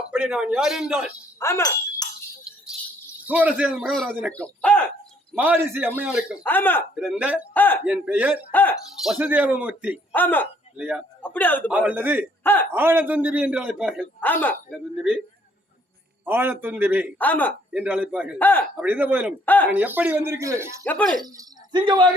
அப்படி நான் யார் என்றால், ஆமா, சூரசேன மகாராஜனுக்கும் மாரிசி அம்மையாருக்கும் ஆமா பிறந்த என் பெயர் வசுதேவமூர்த்தி. ஆமா இல்லையா? அப்படி அல்லது ஆனதுந்திபி என்று அழைப்பார்கள். ஆமா, துந்திபி, ஆனதுந்திபி ஆமா என்று அழைப்பார்கள். அப்படி இருந்த போதிலும் நான் எப்படி வந்திருக்கிறேன்? எப்படி? சிங்கமாக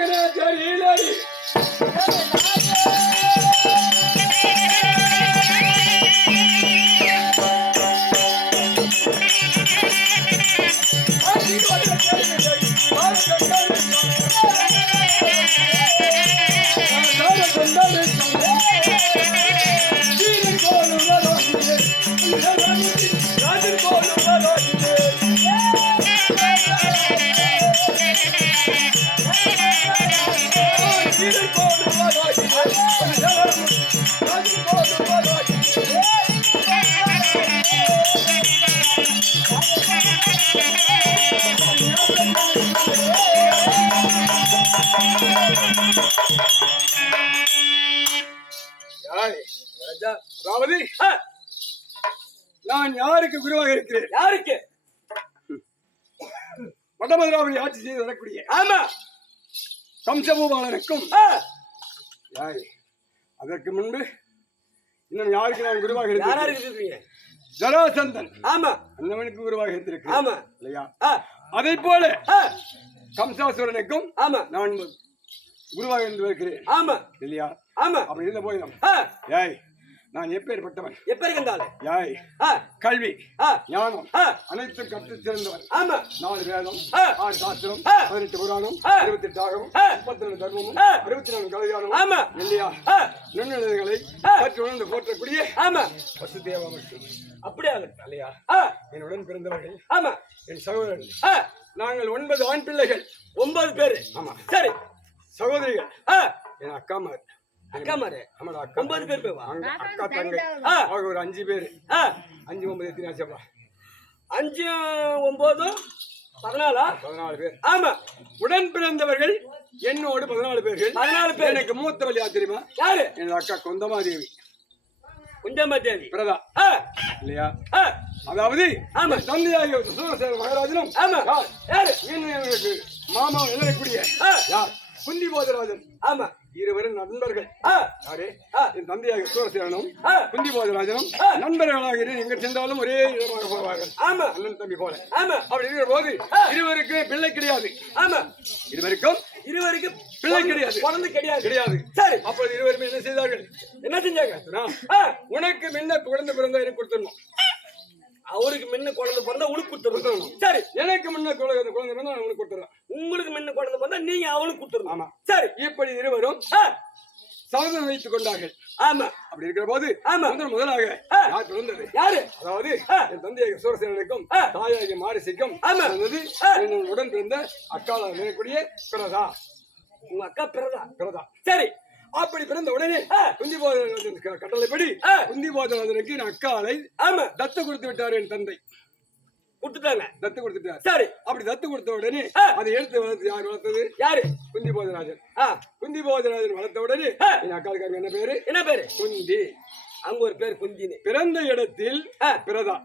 அதாவது நான் யாருக்கு குருவாக இருக்கிறேன்? யாருக்கு? வடமதுராவை ஆட்சி செய்து வரக்கூடிய ஆமா கம்சபூபாலனுக்கும். அதற்கு முன்பு இன்னும் யாருக்கு நான் குருவாக இருக்கிறேன்? ஜராசந்தன். ஆமா, அண்ணவனுக்கு குருவாக இருந்திருக்கிறேன். ஆமா இல்லையா? அதை போல கம்சாசுரனுக்கும் ஆமா நான் குருவாக இருந்து வருகிறேன். ஆமா இல்லையா? ஆமா. அப்படி இருந்த போயிடும் நான் எப்பேற்பட்டவன்? எப்பேர் கல்வி ஞானம் அனைத்தும் கற்று சிறந்தவன். ஆமா, 4 வேதம், 6 சாஸ்திரம், 18 புராணம், 28 ஆகமம், 32 தர்மமும், 64 கலையானம். ஆமா இல்லையா? நுண்ணுணர்வுகளை கற்று உணர்ந்து போற்றக்கூடிய ஆமா வசுதேவமூர்த்தி. அப்படியா? இல்லையா? என்னுடன் பிறந்தவர்கள் ஆமா என் சகோதரன். நாங்கள் 9 ஆண் பிள்ளைகள். 9 பேரு. ஆமா. சரி. சகோதரிகள் என் அக்காமார். அக்காமாரு 9 பேர். அக்கா தங்கை அவங்க ஒரு 5 பேரு. 5 9 எத்தனை ஆச்சப்பா? 5 9 14 பேர். ஆமா. உடன் பிறந்தவர்கள் என்னோடு 14 பேர்கள். 14 பேர். எனக்கு மூத்தவள் யார் தெரியுமா? யாரு? என் அக்கா குந்தமாதேவி. குந்தமாதேவி பிரதா. இல்லையா? அதாவது தந்தையாகிய சூரசேன மகாராஜனும் யாரு? மாமா எழுதக்கூடிய யார்? குந்தி போதராஜன். ஆமா, இருவரும் நண்பர்கள். என் தந்தையாக சூரசேனனும் குந்தி போதராஜனும் நண்பர்களாக எங்க சென்றாலும் ஒரே இடமாக போவார்கள். ஆமா, அண்ணன் தம்பி போல. ஆமா. அப்படி இருக்கிற போது இருவருக்கு பிள்ளை கிடையாது. ஆமா, இருவருக்கும் பிள்ளை கிடையாது, குழந்தை கிடையாது. சரி. அப்பொழுது இருவருமே என்ன செய்தார்கள்? என்ன செஞ்சாங்க? உனக்கு முன்ன குழந்தை பிறந்தா எனக்கு கொடுத்துடணும். அவருக்கு முன்ன குழந்தை பிறந்தா உனக்கு கொடுத்துடணும். சரி. எனக்கு முன்ன குழந்தை பிறந்தா அவனுக்கு கொடுத்துடலாம். உங்களுக்கு முன்ன குழந்தை பிறந்தா நீங்க அவனுக்கு கொடுத்துடணும். ஆமா. சரி. இப்படி இருவரும் சபதம் வைத்துக் கொண்டார்கள். ஆமா. அப்படி இருக்கிற போது முதலாக யார் பிறந்தது? யாரு? அதாவது என் தந்தையாக சூரசேனனுக்கும் தாயாகிய மாரிசிக்கும் உடன் பிறந்த அக்கால நினைக்கூடிய பிரதா. உங்க அக்கா பிரதா. சரி. அப்படி பிறந்த உடனே குந்தி போதராஜன் கட்டளைப்படி குந்தி போதராஜனுக்கு அக்காலை தத்து கொடுத்து விட்டார். என் தந்தை கொடுத்துட்டாங்க. தத்து கொடுத்துட்டார். சரி. அப்படி தத்து கொடுத்த உடனே அதை எடுத்து வளர்த்து யார் வளர்த்தது? யாரு? குந்தி போதராஜன். குந்தி போதராஜன் வளர்த்த உடனே என் அக்காளுக்கு என்ன பேரு? குந்தி. அங்க ஒரு பேர் குந்தினி. பிறந்த இடத்தில் பிரதா.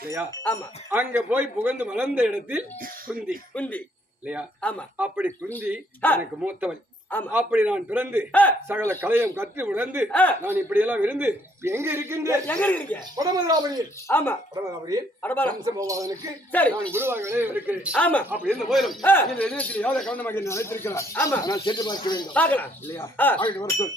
இல்லையா? ஆமா. அங்க போய் புகுந்து வளர்ந்த இடத்தில் குந்தி. இல்லையா? ஆமா. அப்படி குந்தி எனக்கு மூத்தவள். ஆமா. அப்படி நான் பிறந்து சகல கலையம் கற்று உணர்ந்து நான் இப்படி எல்லாம் இருந்து எங்க இருக்கின்றேன்? எங்க இருக்கீங்க? வடமதுராபுரியில். ஆமா, வடமதுராபுரியில் கம்சபூபாலனுக்கு நான் குருவாக இருக்கிறேன். ஆமா. அப்படி இருந்த போதிலும் இந்த இடத்தில் யாரை கவனமாக என்ன அழைத்திருக்கிறார். ஆமா, நான் சென்று பார்க்க வேண்டும். பார்க்கலாம். இல்லையா? ஆகிட்டு வர சொல்.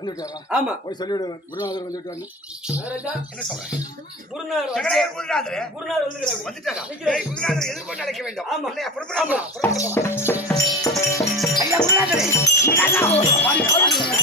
வந்துட்டாரா? ஆமா. போய் சொல்லிவிடுவேன். குருநாதர் வந்துட்டாரு. என்ன சொல்றேன்? குருநாதர் வந்துட்டாரா? குருநாதர் எதிர்கொண்டு அழைக்க வேண்டும். ஆமா. இல்லையா? புறப்படலாம். ஐயா குருநாதரே, ஐயா குருவாக வந்து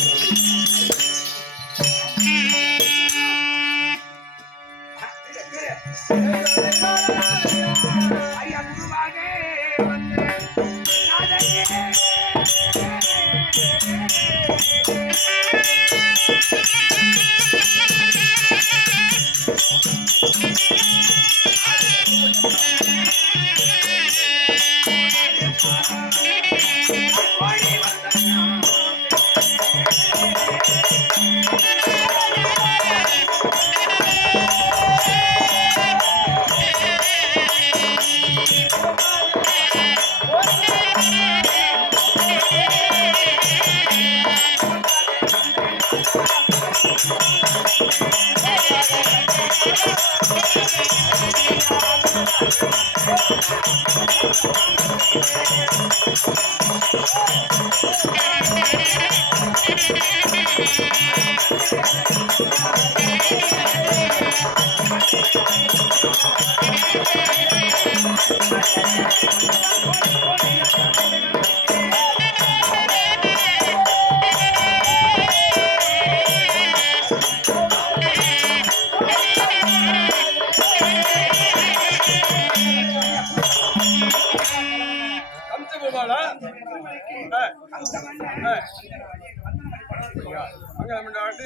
கம்சபூபாலா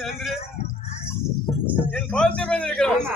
எழுந்திரு என் பாலத்தை இருக்கிறான்